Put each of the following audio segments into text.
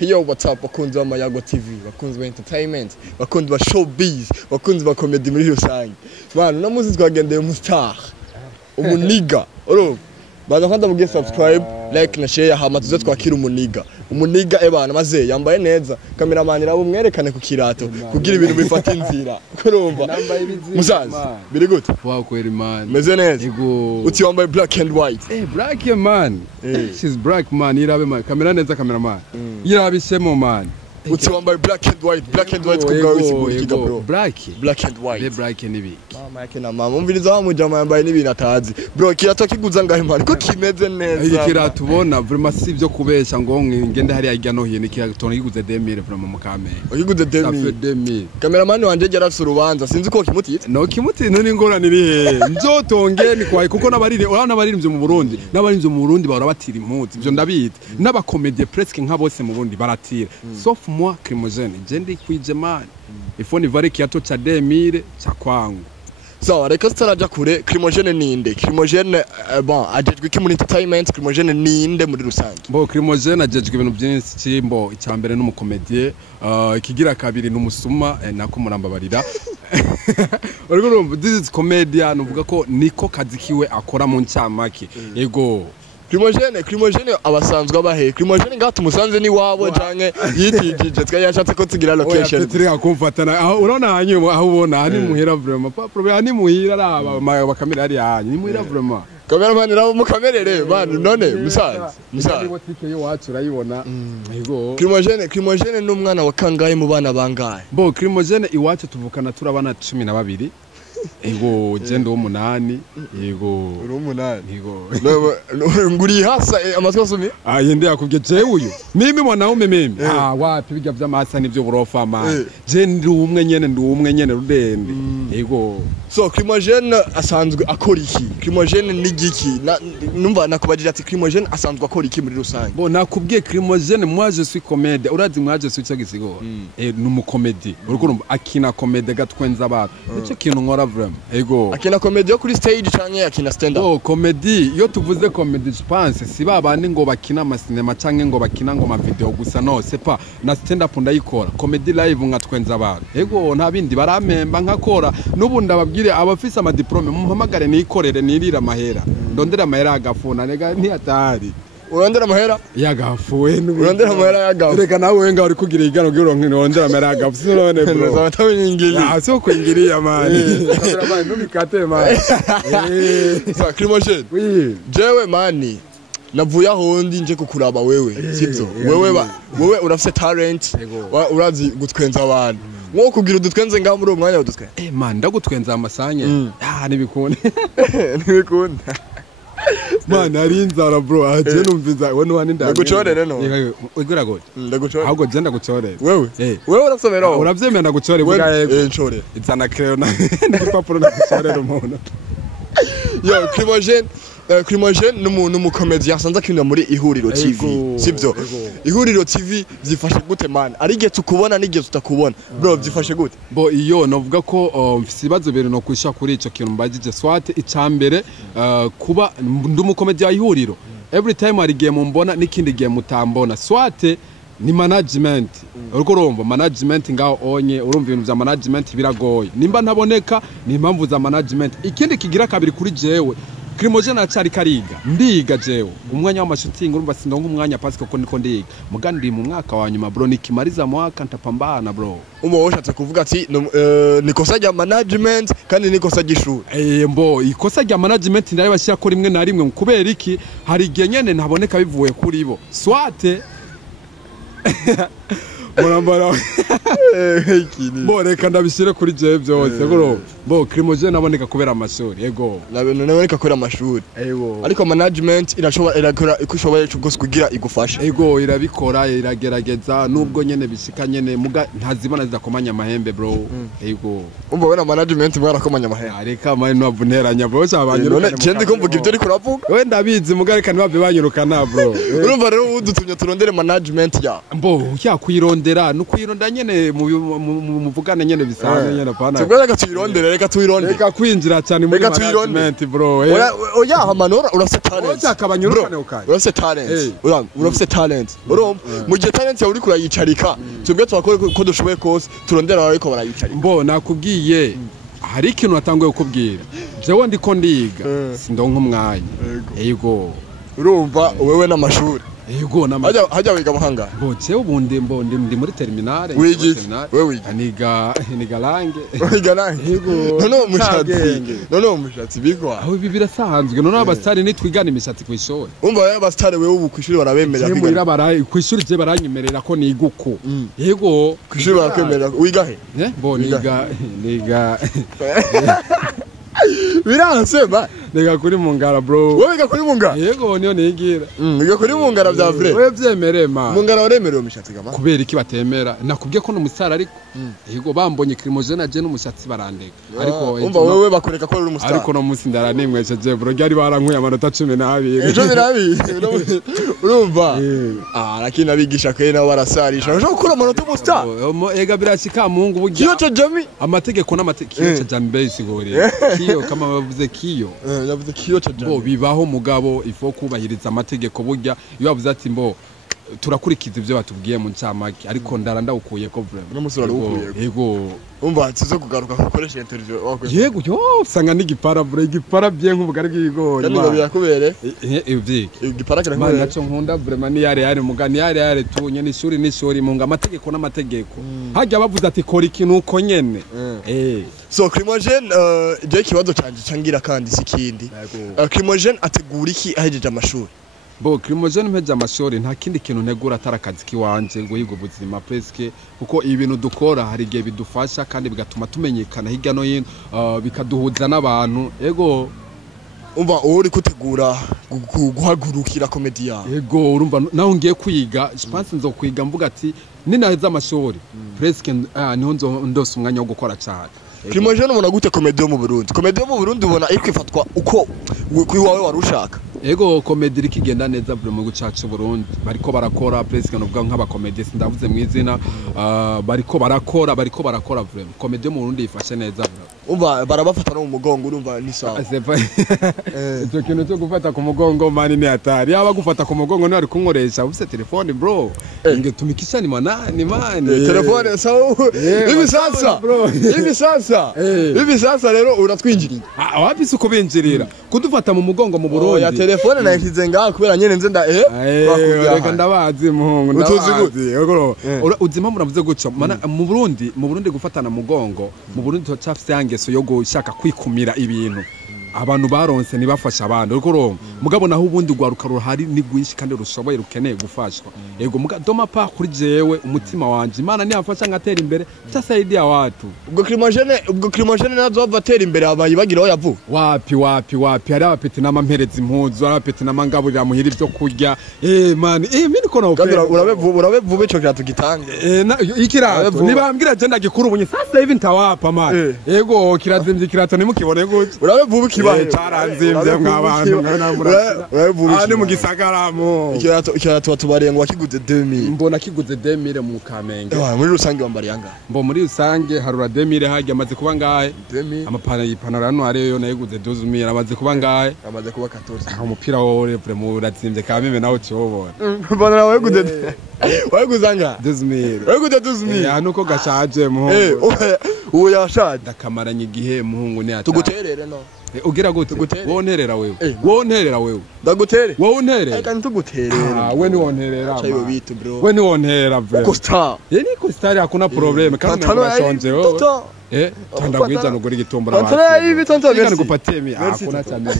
Yo, what's up? Bakunzi wa Mayago TV, bakunzi wa entertainment, bakunzi wa showbiz, bakunzi wa comedy muri rusange. Bana, no muzi twagendeye mu star. Umuniga. Oro. Baza kwanda mugiye subscribe, like na share hama tuze twakira umuniga. Umuniga ebana maze yambaye neza. Cameraman rabo mwerekane ku kirato kugira ibintu bifata inzira. Kurumva. Musazi. Biri gute? Wow, kweli man. Meze neza. Ego. Uti wambaye black and white. Black man. She's black man. Irabe man. Kamera neza cameraman. Irabe shemo man. Uti wambaye black and white kubwa wisi kiga bro. Black and white. The black and ibi. Mama yake na mama umviriza wa mujama yambaye n'ibintu atazi. Bro kirato kiguza ngahe man ko kimeze neza. Iki kirato ubona vraiment sivyo kubesha ngo ngende hari ajya no hino kirato kiguze 2000 vraiment mu Kamenge. Ukiguze 2000. Cameraman wanje yarafise urubanza sinzi ko kimutitse. No kimutse ni ngorane iri he. Nzotonge ni kwaye kuko n'abaririmbye mu Burundi. N'abaririmbye mu Burundi bahora batira impuzi. Ivyo ndabita. N'abakomedie presque nka bose mu Burundi baratira. Sauf moi Crimogene jendi kwije man ifoni vare kiato cha 2000 cha kwangu so reka staraja kure Crimogene ninde Crimogene bon ajejwe iki muri entertainment Crimogene ninde muri rusange bo Crimogene ajejwe ibintu byinshi cimbo icyambere n'umukomedie ikigira kabiri n'umusuma nako murambabarira urumva this is comedian uvuga ko niko kazi kiwe akora mu ncamake yego Crimogene abasanzwe abahe Crimogene ngato musanze ni wabo canke yitijije twa yashatse ko tugira location turi akumfatana aho urona hanyuma aho ubona hani muhira vraiment pas problème hani muhira araba bakamera ari hanyu ni muhira vraiment cameraman rabo mukamerere bana none musaza botike yo wacu urayibona yego Crimogene n'umwana wa kangaye mu bana bangaye bo Crimogene iwacu tuvukana turabana 12 ego jendo umunani yego uri umunani yego nguri hasa amatwa sumi yende yakubye je uyu mimi mwanaume mimi wapi bijya by'amasa nivyo burofa man je ndi umwe nyene rudende yego so Crimogene asanzwe akora iki Crimogene ni giki numva nakubajije ati Crimogene asanzwe akora iki muri rusange bo nakubwiye Crimogene moi je suis comédie urazi moi je suis cyo gisigo numu comédie uriko akina comédie gatwenza abantu icyo kintu nkora vraiment ego akina comédie yo kuri stage canke akina stand up oh comédie yo tuvuze comédie je pense si babandi ngo bakina ama cinema canke ngo bakina ngo ma video gusa no c'est pas na stand up ndayikora comédie live ngatwenza abantu ego nta bindi baramemba nkakora nubundi ababwire abafise ama diplome muhamagare nikorere nirira mahera ndondera mahera agafuna nega ntiyatari urondera mahera yagafuwe urondera mahera yagafu reka nawe wenga uri kugira igano giro urondera mahera yagafu none bro zabatawingiriya so kwingiriya mani kabira mani numikate mani sa Crimogene jewe mani navuye aho ndi nje kukuraba wewe sibyo wewe urafise talent urazi gutwenza abantu nko kugira udutwenze ngaho muri umwanya udutwenza man ndagutwenza amasanye nibikunda man ari inzara bro aje numviza we nuhani ndabye ndagucorere no igura gode ndagucorere ahubwo je ndagucorere wewe urasomera uravyemera ndagucorere vuga yego ncore izana crayon n'igipapuro ndagucorere umuntu yo Crimogene n'umuntu mukomedi yasanze akinira muri Ihuriro TV sivyo Ihuriro TV zifashe gute man ari gihe tukubona n'igihe tutakubona bro byifashe gute bo iyo novuga ko mfise ibibazo bere no kwisha kuri ico kintu mbagije swate icambere kuba ndumukomedi ya Ihuriro every time ari game mbona n'ikindi game mutambona swate ni management uriko urumva management ngaho onye urumva ibintu bya management biragoye nimba ntaboneka ni impamvu za management ikindi kigira kabiri kuri jewe Crimogene acari kariga ndiga jewe umwanya w'amashuting urumva sindonga umwanya pasi koko niko ndiga mugandi mu mwaka wa nyuma bro nikimaliza mwaka ntapambana bro washatse kuvuga ati nikosa rya management kandi nikosa gishuri mbo ikosa rya management ndari bashyira ko rimwe na rimwe kubera iki hari igihe nyene ntaboneka bivuye kuri bo swate Morambara bo reka ndabishyire kuri je byose bro bo Crimogene naboneka kubera amashuri yego naboneka kubera amashuri ariko management irakora ikushoboye cyose kugira igufasha yego irabikora iragerageza nubwo nyene bishika nyene muga ntazibana zidakomanya amahembe bro yego umva wena management mwarakomanya amahembe areka mani nabunteranya bro cyabanyuruka none cende kumvuga ibyo ariko uravuga we ndabizi muga reka nibave banyurukana bro urumva rero udutumye turondere management ya mbo yakuyirondera kuyirondera no kuyirondera nyene muvugana nyene bisanzwe nyene pana tugwe reka tuyirondere reka kwinjira cyane muri management bro oya hamanora urafite talent oya kabanyurukane ukaye urafite talent urafite talent urumva mu gihe talent yawe uri kurayicarika tugwe twakore ko dushoboye kose turondera ariko barayicarika mbo nakubwiye hari ikintu natanguye kukubwira jewe ndiko ndiga sindonka umwanya yego urumva wewe n'amashuri yego n'amashuri hajya wiga muhanga bo jewe ubundi ndi muri terminale wewe niga lange wiga lange yego none umushatsi bigwa aho ibi birasanzwe none abasitari nitwigana imishatsi ku ishuri umva abasitari wewe ubu kwishuri barabemerera kwiga ku ishuri je baranyemerera ko niga uko yego ku ishuri barakwemerera wiga he bo niga biransema niga kuri Mungara bro wewe wiga kuri Mungara yego niyo nigira wiga kuri Mungara bya vrai wewe byemereye ma Mungara waremerewe umushatsi gama kubera iki batemera nakubwiye ko n'umusara ariko yego bambonye Crimogene je n'umushatsi barandega ariko umva wewe bakureka ko uri umusara ariko no musi ndaranimwesheje bro ryari barankuye amanota 12 12 urumva lakini abigisha kwe nabo barasarisha ushaka gukora amanota umustar ega birashika mungu burya kiyo cha jami amategeko kiyo cha jami base gore kiyo kama bavuze kiyo yavuze kiyo cha jami bo bibaho mugabo ifo kubahiriza amategeko burya iyo bavuze ati mbo turakurikiza ivyo batubwiye mu ncamake ariko ndawukuye ko vraiment no musura ukuye yego umva tuzo kugaruka gukoresha interview yego yo sanga n'igipara bure igipara bye nk'ubugari bw'ibigori kandi byakubere ivyi igipara kirakubere mana naco nkunda vraiment ni yare mugani yare tunye n'ishuri munga amategeko n'amategeko hajya bavuze ati kora ikintu uko nyene so Crimogene je kibazo canje cangira kandi sikindi Crimogene ategura iki ahejeje amashuri bo Crimogene mpeje amashuri nta kindi kintu ntegura atarakazi kiwanje ngo yiga ubuzima presque kuko ibintu dukora hari gihe bidufasha kandi bigatuma tumenyekana hirya no hino bikaduhuza n'abantu ego umva uri kutegura guhagurukira komedi yawe yego urumva naho ngiye kwiga je pense nzo kwiga mvuga ati ninaheza amashuri presque niho ndose umwanya wo gukora cyane Crimogene ubona gute komedi yo mu Burundi komedi yo mu Burundi ubona iri kwifatwa uko kwiwawe warushaka ego komedi iri kigenda neza buri mu gucaca Burundi bariko barakora presque novuga nk'abakomedi sindavuze mu izina bariko barakora vraiment komedi yo mu Burundi ifashe neza umva barabafata no mu mugongo urumva ni sawa icyo kintu cyo gufata ku mugongo mani ni hatari yaba gufata ku mugongo nari kunkoresha ufite telefone bro inge tumikisha ni mani telefone sawa ibi sasa rero uratwinjirira wapi suko binjirira kudufata mu mugongo mu Burundi ya telefone nayishize ngaho kubera nyene nze nda reka ndabazi muhungu ndabazi uzima muravuze guco mu Burundi gufatana mugongo mu Burundi tocafise yangeso yo gushaka kwikumira ibintu abantu baronse nibafasha abandi uriko mugabo naho ubundi gwaruka ruhari ni gwinshi kandi rushoboye rukeneye gufashwa yego doma pa kuri jewe umutima wanje imana ni afasha ngatera imbere cyasaidia watu ubwo Crimogene nazo bavatera imbere abayibagira aho yavuye wapi hari abapeti n'amampereza impuzu abapeti n'amangaburira muhira ibyo kurya man mini ko nawo urabe vuba ico kirato gitange ikirato nibambwira je ndagikuru ubunye sasa hivi ntawapa man yego kirazimvye kirato nimukibone gute urabe vuba cyaranzimvye mw'abantu ni mu gisagaramo ikirato batubariye ngo wakiguze 2000 mbona kiguze 2000 mu Kamenge muri rusange wambariye anga mbo muri rusange harura 2000 hajya amaze kuba ngahe amapantaro hano ariyo nayiguze 12000 amaze kuba ngahe amaze kuba 14 umupira wo vraiment urazimvye kameme nawe cyobona mbona wayiguze anga 12000 wayiguze 12000 nuko gashaje muhungu uwo yashaje ndakamaranye igihe muhungu ni ata tuguterere no ugira gute wonterera wewe ndagutere wonterera reka ntuguterera we ni wonterera chayo bitu bro we ni wonterera bro uko star niko star hakuna problem kandi nashonje wewe tanda kwiza no guri gitumbura abantu pantara hivi tonto merci ngupatie mi hakuna cyane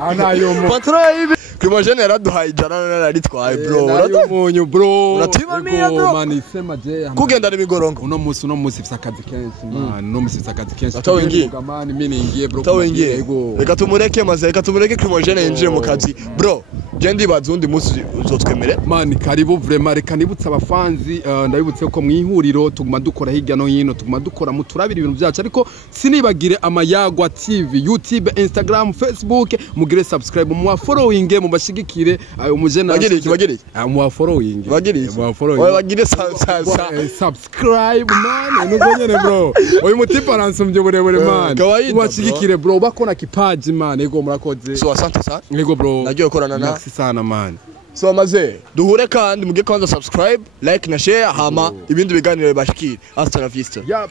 anayo mo pantara hivi Crimogene yaraduhaye ijana naritwaye bro umunyu bro uratimamira bro mani sema je kugendana imigorongo uno musi fisa akazi kenshi man no musi fisa akazi kenshi atawingiye mani mimi ningiye bro atawingiye reka tumureke Crimogene yinjire mu kazi bro je ndibaza undi munsi uzotwemere man karibu vraiment reka nibutsa abafanzi ndabibutse ko mwihuriro tuguma dukora hirya no hino tuguma dukora muturabira ibintu byacu ariko sinibagire Amayagwa TV YouTube Instagram Facebook mugire subscribe mu following mu bashigikire umujena bagire mu following bagire subscribe man nuzonyene bro uyu mutipa ransumye burebure man ubashigikire bro bakona kipaji man ego murakoze so asante sana ego bro nagiye korana na merci sana man so maze duhure kandi muge kwanza subscribe like na share hama ibindi biganiro bashikire hasta la vista yap